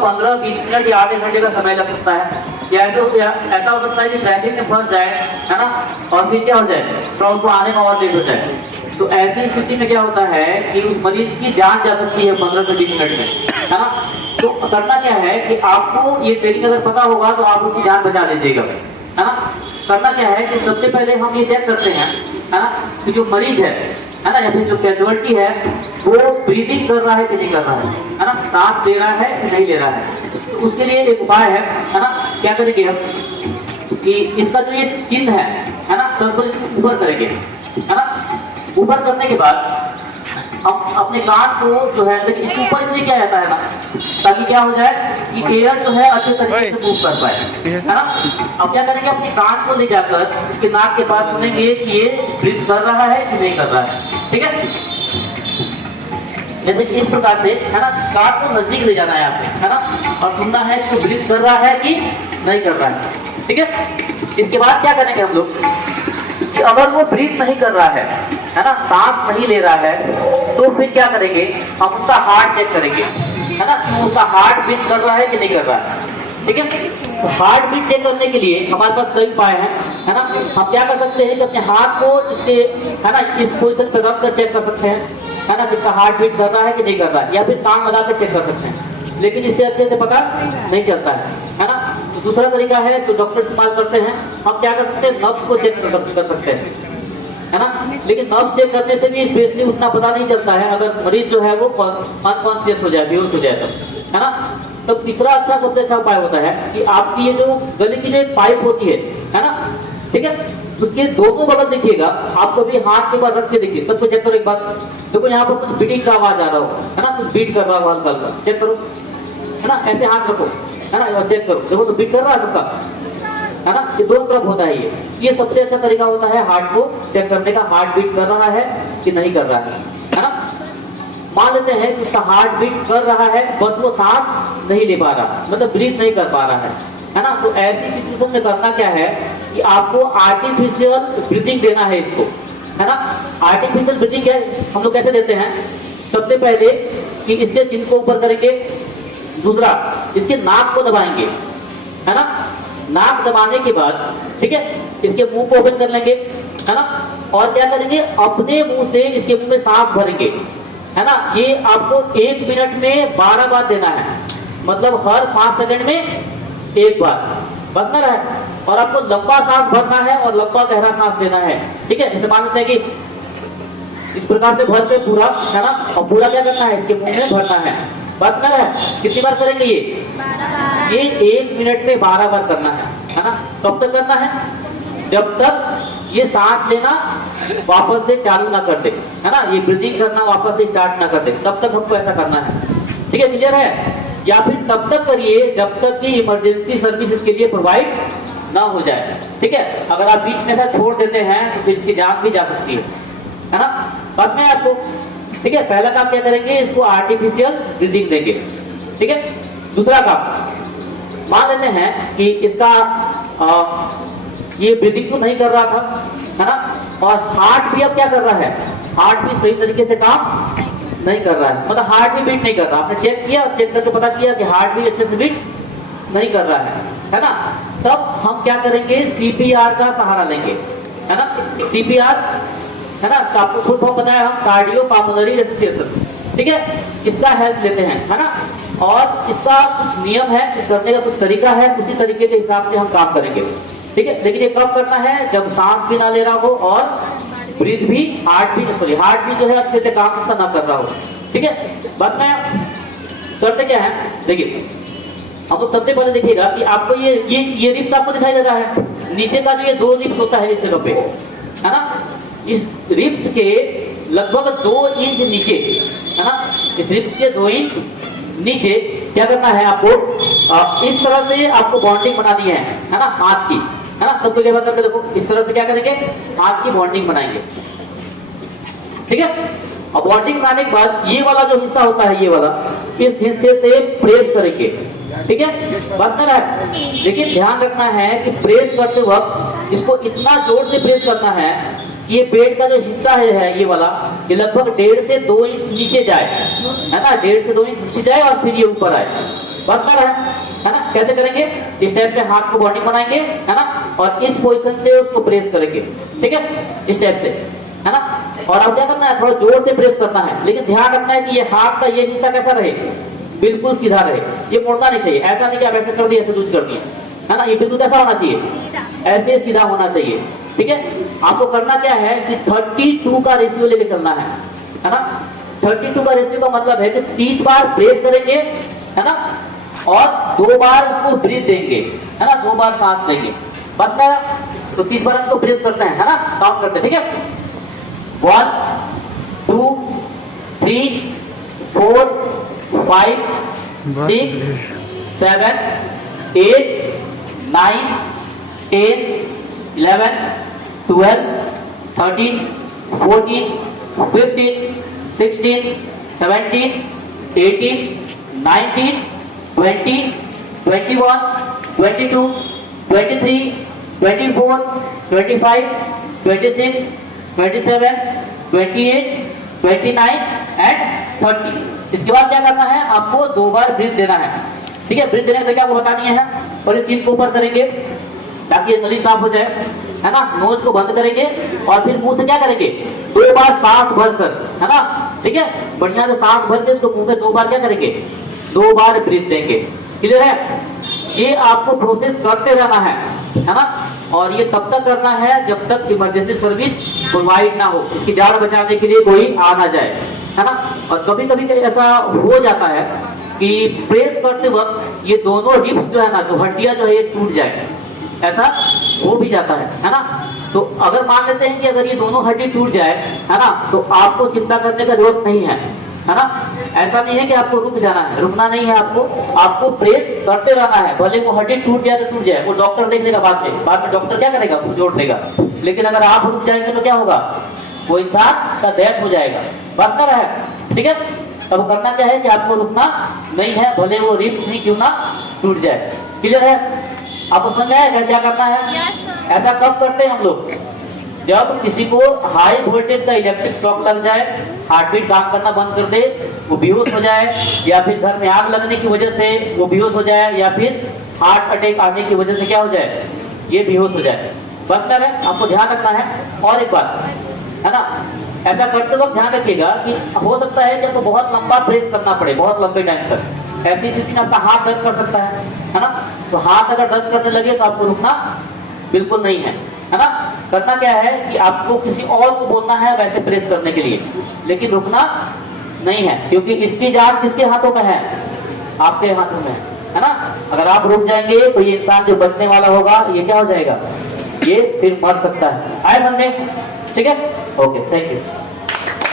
15-20 minute या आधे घंटे का समय लग सकता है, या ऐसा हो सकता है कि ट्रैफिक में फंस जाए, है ना, और फिर क्या हो जाए, फ्रॉड को आने में और लेट हो जाए। तो ऐसी स्थिति में क्या होता है कि उस मरीज की जान जा सकती है 15 से 20 मिनट में, है ना। तो करना क्या है कि आपको ये ट्रेनिंग अगर पता होगा तो आप उसकी जान बचा लीजिएगा, है ना। करना क्या है कि सबसे पहले हम ये चेक करते हैं, है ना, कि जो मरीज है ना, या फिर जो कैजुअलिटी है वो ब्रीदिंग कर रहा है कि नहीं कर रहा है ना, सांस ले रहा है कि नहीं ले रहा है। तो उसके लिए एक उपाय है ना, क्या करेंगे हम कि इसका जो ये चिन्ह है ना, सबको इसको ऊपर करेंगे, है ना। ऊपर करने के बाद हम अपने कान को जो है, लेकिन इसके ऊपर इसलिए क्या रहता है ना, ताकि क्या हो जाए कि एयर जो है अच्छे तरीके से मूव कर पाए, है ना। अब क्या करेंगे, अपने कान को ले जाकर इसके नाक के पास सुनेंगे कि ये ब्रीथ कर रहा है कि नहीं कर रहा है, ठीक है। जैसे कि इस प्रकार से, है ना, कान को नजदीक ले जाना है आपको, है ना, और सुनना है कि ब्रीथ कर रहा है कि नहीं कर रहा है, ठीक है। इसके बाद क्या करेंगे हम लोग कि अगर वो ब्रीथ नहीं कर रहा है ना, सांस नहीं ले रहा है, तो फिर क्या करेंगे, हम उसका हार्ट चेक करेंगे, है ना, कि उसका हार्ट बीट कर रहा है कि नहीं कर रहा है, ठीक है। तो हार्ट बीट चेक करने के लिए हमारे पास कई उपाय हैं, है ना। हम क्या कर सकते हैं कि अपने हाथ को इसके, है ना, इस पोजीशन पर रख कर चेक कर सकते हैं, है ना, किसका हार्ट बीट कर रहा है कि नहीं कर रहा है, या फिर कान लगा कर चेक कर सकते हैं, लेकिन इससे अच्छे से पता नहीं चलता है ना। तो दूसरा तरीका है जो डॉक्टर इस्तेमाल करते हैं, हम क्या कर सकते हैं, नब्ज को चेक कर सकते हैं, है ना। लेकिन नब्ज चेक करने से भी स्पेशली उतना पता नहीं चलता है, अगर मरीज जो है वो अनकॉन्शियस हो जाए, बेहोश हो जाए तो, है ना। तो तीसरा सबसे अच्छा उपाय होता है कि आपकी ये जो गले की जो पाइप होती है ना, ठीक है, उसके दोनों बगल देखिएगा, आप कभी हाथ के ऊपर रख के देखिए, सबको चेक करो एक बार। देखो यहाँ पर कुछ बीटिंग का आवाज आ रहा हो, है ना, कुछ बीट कर रहा हो हल्का हल्का, चेक करो, है ना, ऐसे हाथ रखो, है ना, और चेक करो, देखो तो बीट कर रहा है सबका, है ना। ये दोनों तरफ होता है, ये सबसे अच्छा तरीका होता है हार्ट को चेक करने का, हार्ट बीट कर रहा है कि नहीं कर रहा है ना। मान लेते हैं कि उसका हार्ट बीट कर रहा है, बस वो सांस नहीं ले पा रहा, मतलब ब्रीथ नहीं कर पा रहा है ना। तो ऐसी सिचुएशन में करना क्या है कि आपको आर्टिफिशियल ब्रीथिंग देना है इसको, है ना। आर्टिफिशियल ब्रीथिंग क्या हम लोग कैसे देते हैं, सबसे पहले कि इसके चिन्ह को ऊपर करेंगे, दूसरा इसके नाक को दबाएंगे, है ना। नाक दबाने के बाद, ठीक है, इसके मुंह को ओपन कर लेंगे, है ना, और क्या करेंगे, अपने मुंह से इसके मुंह में सांस भरेंगे, है ना। ये आपको 1 मिनट में 12 बार देना है, मतलब हर 5 सेकंड में 1 बार बस ना रहे, और आपको लंबा सांस भरना है और लंबा गहरा सांस लेना है, ठीक है। जैसे मान लेते हैं कि इस प्रकार से भर के पूरा, है ना, और पूरा क्या करना है, इसके मुंह में भरना है, बस ना रहे। कितनी बार करेंगे ये 1 मिनट में 12 बार करना है ना। कब तक करना है, जब तक ये सांस लेना वापस से चालू ना कर दे, है ना, ये ब्रीथिंग करना वापस से स्टार्ट ना कर दे, तब तक हमको ऐसा करना है, ठीक है, क्लियर है। या फिर तब तक करिए जब तक कि इमरजेंसी सर्विस इसके लिए प्रोवाइड ना हो जाए, ठीक है। अगर आप बीच में ऐसा छोड़ देते हैं तो फिर इसकी जान भी जा सकती है ना। बात में आपको, ठीक है, पहला काम क्या करेंगे, इसको आर्टिफिशियल ब्रीथिंग देंगे, ठीक है। दूसरा काम, मान लेते हैं कि इसका ये ब्रीथिंग तो नहीं कर रहा था, है ना, और हार्ट भी अब क्या कर रहा है, हार्ट भी सही तरीके से काम नहीं कर रहा है, मतलब हार्ट भी बीट नहीं कर रहा। आपने चेक किया, चेक करके पता किया कि हार्ट भी अच्छे से बीट नहीं कर रहा है ना। तब हम क्या करेंगे, सीपीआर का सहारा लेंगे, है ना। सीपीआर, है ना, तो आपको खुद बताया हम, कार्डियो पाल्मोनरी रेसिस्टेशन, ठीक है, इसका हेल्प लेते हैं, है ना। और इसका कुछ नियम है, इस करने का कुछ तरीका है, उसी तरीके के हिसाब से हम काम करेंगे, ठीक है। लेकिन ये कब करना है, जब सांस भी ना ले रहा हो और ब्रीथ भी, हार्ट भी जो है अच्छे से काम इसका ना कर रहा हो, ठीक है। बस में करते क्या है, देखिए अब तो सबसे पहले देखिएगा कि आपको ये रिप्स आपको दिखाई दे रहा है, नीचे का जो ये 2 रिप्स होता है इस जगह पे, है ना, इस रिप्स के लगभग 2 इंच नीचे, है ना, इस रिप्स के 2 इंच नीचे क्या करना है आपको, इस तरह से आपको बॉन्डिंग बनानी है ना, हाथ की, है ना। सबको लेकर करके देखो, इस तरह से क्या करेंगे, हाथ की बॉन्डिंग बनाएंगे, ठीक है। और बॉन्डिंग बनाने के बाद ये वाला जो हिस्सा होता है, ये वाला, इस हिस्से से प्रेस करेंगे, ठीक है, बस ना रहे। लेकिन ध्यान रखना है कि प्रेस करते वक्त इसको इतना जोर से प्रेस करना है कि ये पेट का जो हिस्सा है ये वाला, ये लगभग 1.5 से 2 इंच नीचे जाए, है ना, 1.5 से 2 इंच नीचे जाए और फिर ये ऊपर आए, बस कर है ना। कैसे करेंगे, इस टाइप से हाथ को बॉन्डिंग बनाएंगे है ना, और इस पोजीशन से उसको प्रेस करेंगे, ठीक है, इस टाइप से है ना। और अब क्या करना है, थोड़ा जोर से प्रेस करना है, लेकिन ध्यान रखना है कि ये हाथ का ये हिस्सा कैसा रहे, बिल्कुल सीधा रहे, ये मुड़ना नहीं चाहिए। ऐसा नहीं कि आप ऐसे कर दिए, ऐसे लूज कर दिए है ना, ये बिल्कुल कैसा होना चाहिए, ऐसे सीधा होना चाहिए, ठीक है। आपको करना क्या है कि 32 का रेशियो लेके चलना है ना। 32 का रेशियो का मतलब है कि 30 बार प्रेस करेंगे है ना, और 2 बार उसको ब्रीथ देंगे है ना, 2 बार सांस लेंगे, बस ना। तो 30 बार उसको प्रेस करते हैं है ना, काउंट करते हैं, ठीक है। 1 2 3 4 5 6 7 8 9 10 11 12 13 14 15 16 17 18 19 20 21 22 23 24 25 26 27 28 29 एंड 30। इसके बाद क्या करना है, आपको 2 बार ब्रीथ देना है, ठीक है। ब्रीथ देने से क्या आपको बतानी है, पहले चीन को ऊपर करेंगे ताकि नली साफ हो जाए है ना, नोज को बंद करेंगे और फिर मुंह से क्या करेंगे, 2 बार सांस भरकर है ना, ठीक है, बढ़िया से सांस भर के इसको मुंह से 2 बार क्या करेंगे, 2 बार ब्रीथ देंगे, क्लियर है। ये आपको प्रोसेस करते रहना है ना, और ये तब तक करना है जब तक इमरजेंसी सर्विस प्रोवाइड ना हो, इसकी जान बचाने के लिए कोई आ ना जाए है ना। और कभी कभी ऐसा हो जाता है कि प्रेस करते वक्त ये दोनों रिब्स जो है ना, जो हड्डियां जो है ये टूट जाए, ऐसा हो भी जाता है ना। तो अगर मान लेते हैं कि अगर ये दोनों हड्डी टूट जाए है ना, तो आपको चिंता करने का जरूरत नहीं है ना। ऐसा नहीं है कि आपको रुक जाना है, रुकना नहीं है, आपको प्रेस करते रहना है, भले वो हड्डी टूट जाए तो टूट जाए, वो डॉक्टर देख लेगा बाद में डॉक्टर क्या करेगा, उसको जोड़ देगा। लेकिन अगर आप रुक जाएंगे तो क्या होगा, वो इंसान का डेथ हो जाएगा, बस ना रहे, ठीक है। अब करना क्या है कि आपको रुकना नहीं है, भले वो रिब्स ही क्यों ना टूट जाए, क्लियर है। आपको समझ आएगा क्या करना है। ऐसा कब करते हैं हम लोग, जब किसी को हाई वोल्टेज का इलेक्ट्रिक शॉक लग जाए, हार्टबीट काम करना बंद कर दे, वो बेहोश हो जाए, या फिर घर में आग लगने की वजह से वो बेहोश हो जाए, या फिर हार्ट अटैक आने की वजह से क्या हो जाए, ये बेहोश हो जाए, बस में आपको ध्यान रखना है। और एक बात है ना, ऐसा करते वक्त ध्यान रखिएगा कि हो सकता है कि आपको बहुत लंबा प्रेस करना पड़े, बहुत लंबे टाइम तक, ऐसी स्थिति में आपका हाथ दर्द कर सकता है ना। तो हाथ अगर दर्द करने लगे तो आपको रुकना बिल्कुल नहीं है ना। करना क्या है कि आपको किसी और को बोलना है वैसे प्रेस करने के लिए, लेकिन रुकना नहीं है, क्योंकि इसकी जान किसके हाथों में है, आपके हाथों में है ना। अगर आप रुक जाएंगे तो ये इंसान जो बचने वाला होगा ये क्या हो जाएगा, ये फिर मर सकता है। आए समझे, ठीक है, ओके, थैंक यू।